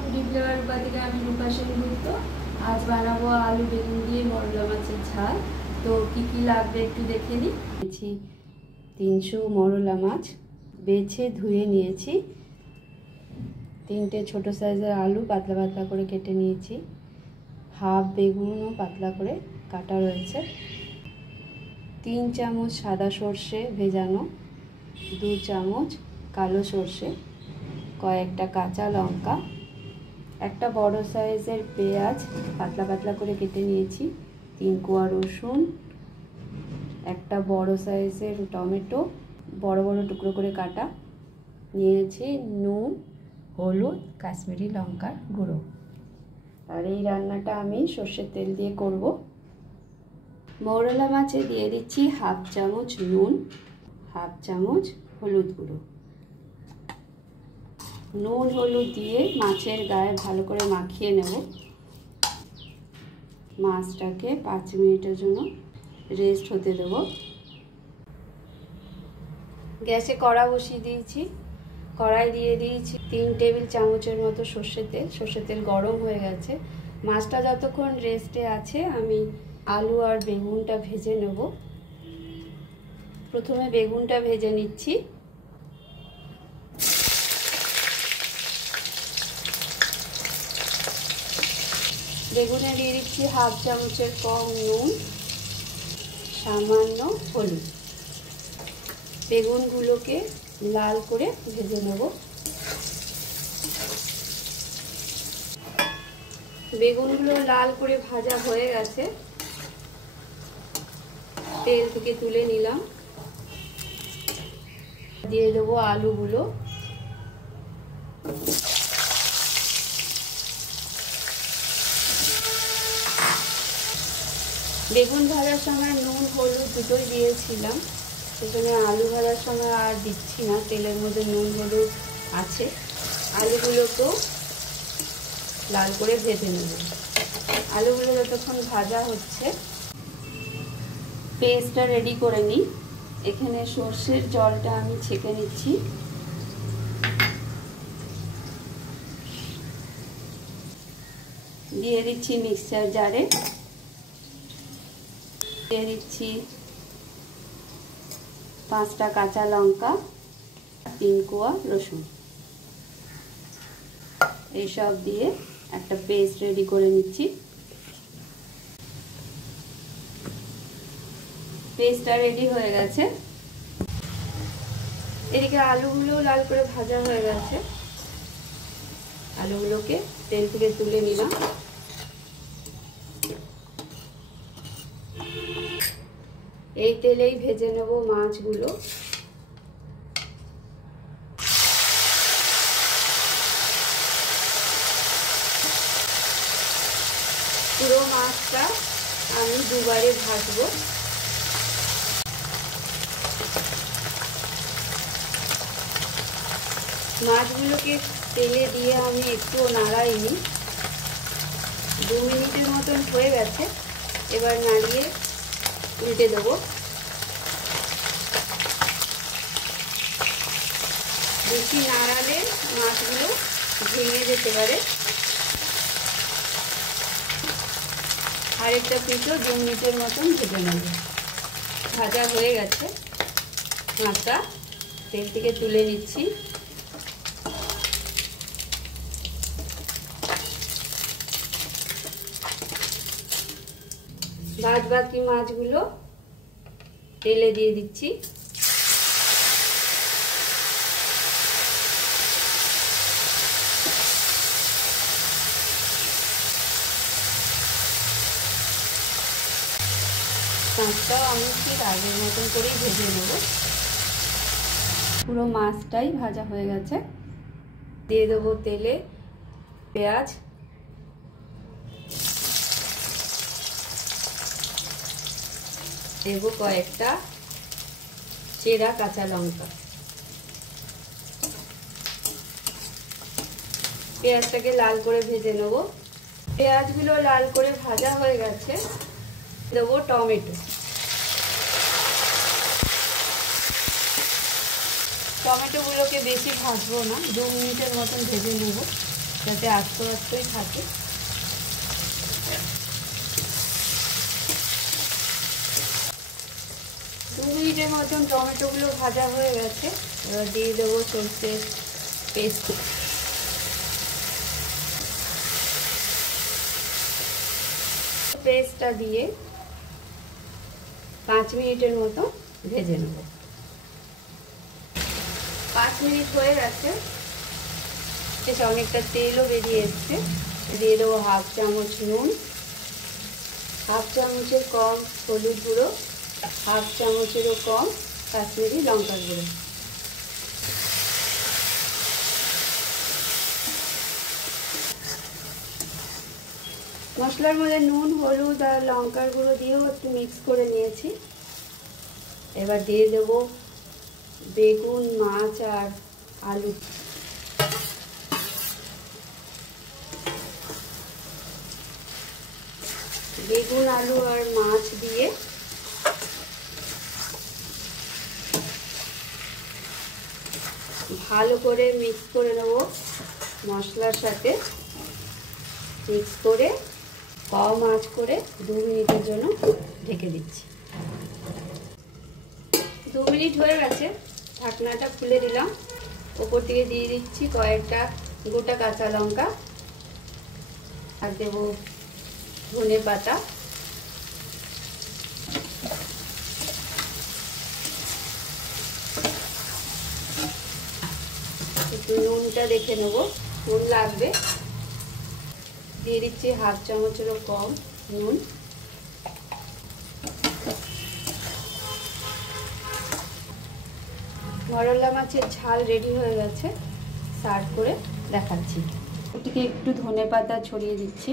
Foodie flavour রূপা থেকে আমি রূপা সেনগুপ্ত। আজ বানাবো আলু বেগুন দিয়ে মরলা মাছের ঝাল। তো কি লাগবে একটু দেখে নিই। 300 মরলা মাছ বেছে ধুয়ে নিয়েছি। 3টে ছোট সাইজের আলু পাতলা পাতলা করে কেটে নিয়েছি। হাফ বেগুনও পাতলা করে কাটা রয়েছে। 3 চামচ সাদা সর্ষে ভেজানো, 2 চামচ কালো সর্ষে, কয়েকটা কাঁচা লঙ্কা, একটা বড় সাইজের পেঁয়াজ পাতলা পাতলা করে কেটে নিয়েছি, 3 কোয়া রসুন, একটা বড় সাইজের টমেটো বড় বড় টুকরো করে কাটা, নিয়েছি নুন, হলুদ, কাশ্মীরি লঙ্কার গুঁড়ো। আর এই রান্নাটা আমি সর্ষের তেল দিয়ে করব। মৌরলা মাছে দিয়ে দিচ্ছি হাফ চামচ নুন, হাফ চামচ হলুদ গুঁড়ো। নুন হলুদ দিয়ে মাছের গায়ে ভালো করে মাখিয়ে নেব। মাছটাকে 5 মিনিটের জন্য রেস্ট হতে দেব। গ্যাসে কড়া বসিয়ে দিয়েছি। কড়াই দিয়ে দিয়েছি 3 টেবিল চামচের মতো সর্ষের তেল। সর্ষের তেল গরম হয়ে গেছে। মাছটা যতক্ষণ রেস্টে আছে আমি আলু আর বেগুনটা ভেজে নেব। প্রথমে বেগুনটা ভেজে নিচ্ছি। বেগুনে দিয়ে দিচ্ছি হাফ চামচের কম নুন, সামান্য হলুদ। বেগুনগুলোকে লাল করে ভেজে নেব। বেগুনগুলো লাল করে ভাজা হয়ে গেছে। তেল থেকে তুলে নিলাম। দিয়ে দেবো আলুগুলো। বেগুন ভাজার সময় নুন হলুদ দুটোই দিয়েছিলাম, সেখানে আলু ভাজার সময় আর দিচ্ছি না। তেলের মধ্যে নুন হলুদ আছে। আলুগুলোকেও লাল করে ভেজে নেব। আলুগুলো যতক্ষণ ভাজা হচ্ছে পেস্টটা রেডি করে নিই। এখানে সর্ষের জলটা আমি ছেঁকে নিচ্ছি। দিয়ে দিচ্ছি মিক্সচার জারে। দিয়ে দিচ্ছি 5টা কাঁচা লঙ্কা, 3 কোয়া রসুন। এইসব দিয়ে একটা পেস্ট রেডি করে নিচ্ছি। পেস্টটা রেডি হয়ে গেছে। এদিকে আলুগুলো লাল করে ভাজা হয়ে গেছে। আলুগুলোকে তেল থেকে তুলে নিলাম। এই তেলেই ভেজে নেব মাছগুলো। পুরো মাছটা আমি দুবারে ভাজবো। মাছগুলোকে তেলে দিয়ে আমি একটু নাড়াইনি। 2 মিনিটের মতন হয়ে গেছে। এবার নাড়িয়ে উল্টে দেবো। বেশি নাড়ালে মাছগুলো ভেঙে যেতে পারে। আরেকটা পিঠও 2 মিনিটের মতন ভেজে নেব। ভাজা হয়ে গেছে। মাছটা তেল থেকে তুলে নিচ্ছি। বাকি মাছগুলো তেলে দিয়ে দিচ্ছি। মাছটাও আমি ঠিক আগের মতন করেই ভেজে নেব। পুরো মাছটাই ভাজা হয়ে গেছে। দিয়ে দেবো তেলে পেঁয়াজ, দেবো কয়েকটা চেরা কাঁচা লঙ্কা। পেঁয়াজটাকে লাল করে ভেজে নেব। পেঁয়াজগুলো লাল করে ভাজা হয়ে গেছে। দেবো টমেটো। টমেটোগুলোকে বেশি ভাজবো না, 2 মিনিটের মতন ভেজে নেব। যাতে আস্তে আস্তেই থাকে। দু মিনিটের মতন টমেটোগুলো ভাজা হয়ে গেছে। এবার দিয়ে দেবো সরষের পেস্ট। পেস্টটা দিয়ে 5 মিনিটের মতো ভেজে নেব। 5 মিনিট হয়ে গেছে, বেশ অনেকটা তেলও বেরিয়ে এসছে। দিয়ে দেবো 1/2 চামচ নুন, 1/2 চামচের কম হলুদ গুঁড়ো, 1/2 চামচেরও কম কাশ্মীরি লঙ্কার গুঁড়ো। মশলার মধ্যে নুন, হলুদ আর লঙ্কার গুঁড়ো দিয়েও একটু মিক্স করে নিয়েছি। এবার দিয়ে দেব বেগুন, মাছ আর আলু। বেগুন, আলু আর মাছ দিয়ে ভালো করে মিক্স করে নেব। মশলার সাথে মিক্স করে কম আঁচ করে 2 মিনিটের জন্য ঢেকে দিচ্ছি। 2 মিনিট হয়ে গেছে, ঢাকনাটা খুলে দিলাম। ওপর থেকে দিয়ে দিচ্ছি কয়েকটা গোটা কাঁচা লঙ্কা আর দেব ধনে পাতা। একটু নুনটা দেখে নেব, নুন লাগবে। দিয়ে দিচ্ছি 1/2 চামচেরও কম নুন। মরলা মাছের ঝাল রেডি হয়ে গেছে, সার্ভ করে দেখাচ্ছি। ওটিকে একটু ধনে পাতা ছড়িয়ে দিচ্ছি।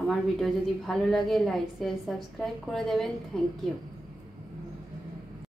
আমার ভিডিও যদি ভালো লাগে লাইক শেয়ার সাবস্ক্রাইব করে দেবেন। Thank you.